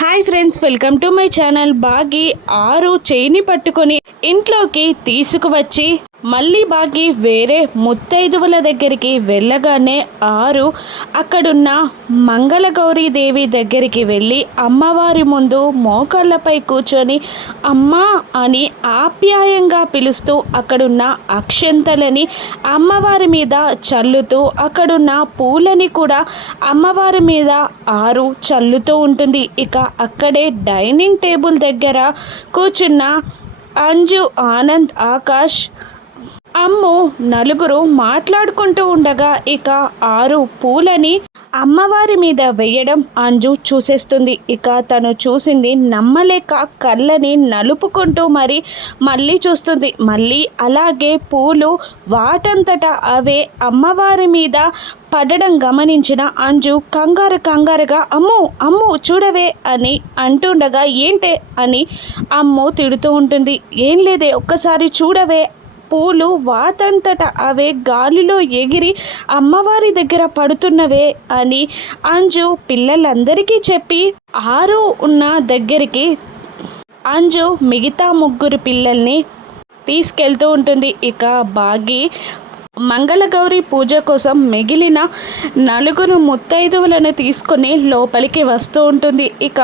Hi friends, welcome to my channel. బాగి ఆరు చేయిని పట్టుకొని ఇంట్లోకి తీసుకువచ్చి మళ్ళీ బాగి వేరే ముత్తైదువుల దగ్గరికి వెళ్ళగానే ఆరు అక్కడున్న మంగళగౌరీదేవి దగ్గరికి వెళ్ళి అమ్మవారి ముందు మోకాళ్ళపై కూర్చొని అమ్మా అని ఆప్యాయంగా పిలుస్తూ అక్కడున్న అక్షంతలని అమ్మవారి మీద చల్లుతూ అక్కడున్న పూలని కూడా అమ్మవారి మీద ఆరు చల్లుతూ ఉంటుంది. ఇక అక్కడే డైనింగ్ టేబుల్ దగ్గర కూర్చున్న అంజు, ఆనంద్, ఆకాష్, అమ్ము నలుగురు మాట్లాడుకుంటూ ఉండగా ఇక ఆరు పూలని అమ్మవారి మీద వేయడం అంజు చూసేస్తుంది. ఇక తను చూసింది నమ్మలేక కళ్ళని నలుపుకుంటూ మళ్ళీ చూస్తుంది. మళ్ళీ అలాగే పూలు వాటంతట అవే అమ్మవారి మీద పడడం గమనించిన అంజు కంగారుగా అమ్ము అమ్ము చూడవే అని అంటుండగా ఏంటే అని అమ్ము తిడుతూ ఉంటుంది. ఏం లేదే, ఒక్కసారి చూడవే, పూలు వాతంతట అవే గాలిలో ఎగిరి అమ్మవారి దగ్గర పడుతున్నవే అని అంజు పిల్లలందరికీ చెప్పి ఆరు ఉన్న దగ్గరికి అంజు మిగతా ముగ్గురు పిల్లల్ని తీసుకెళ్తూ ఉంటుంది. ఇక బాగి మంగళగౌరి పూజ కోసం మిగిలిన నలుగురు ముత్తైదువులను తీసుకొని లోపలికి వస్తూ ఉంటుంది. ఇక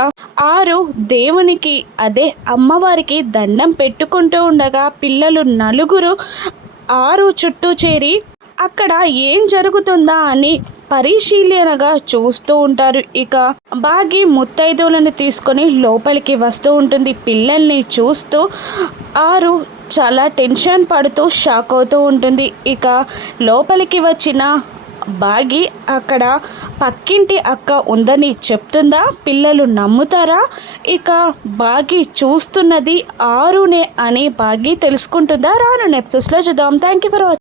ఆరు దేవునికి అదే అమ్మవారికి దండం పెట్టుకుంటూ ఉండగా పిల్లలు నలుగురు ఆరు చుట్టూ చేరి అక్కడ ఏం జరుగుతుందా అని పరిశీలనగా చూస్తూ ఉంటారు. ఇక బాగి ముత్తైదువులను తీసుకొని లోపలికి వస్తూ ఉంటుంది. పిల్లల్ని చూస్తూ ఆరు చాలా టెన్షన్ పడుతూ షాక్ అవుతూ ఉంటుంది. ఇక లోపలికి వచ్చిన బాగి అక్కడ పక్కింటి అక్క ఉందని చెప్తుందా, పిల్లలు నమ్ముతారా? ఇక బాగి చూస్తున్నది ఆరునే అని బాగి తెలుసుకుంటుందా? రాను ఎపిసోడ్స్లో చూద్దాం. Thank you for watching.